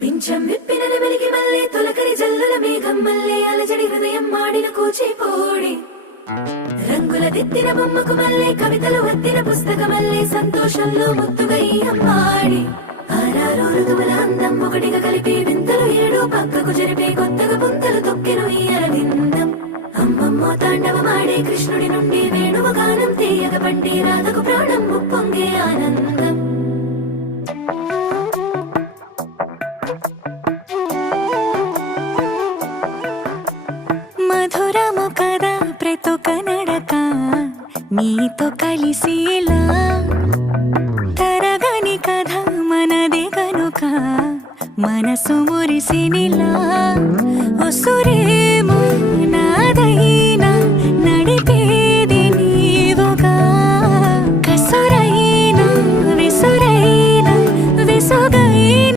పింఛం విప్పిన నెమలికి మల్లె తొలకరి జల్లుల మేఘం మల్లె అలజడి హృదయం మాడిన కూచిపోడి రంగుల దిద్దిన బొమ్మకు మల్లె కవితలు వద్దిన పుస్తక మల్లె సంతోషంలో ముద్దుగా ఈ అమ్మాడి ఆరారు ఋతువుల అందం ఒకటిగా కలిపి వింతలు ఏడు పక్కకు జరిపే కొత్తగా పుంతలు తొక్కెను ఈ అరవిందం అమ్మమ్మో తాండవమాడే కృష్ణుడి నుండి వేణువ గానం తీయగ పండి రాధకు ప్రాణం ముప్పొంగే ఆనందం మధురము కదా ప్రతొక నడక నీతో కలిసేలా తరగని కథ మనదే కనుక మనసు మురిసినిలా ఉసురేమో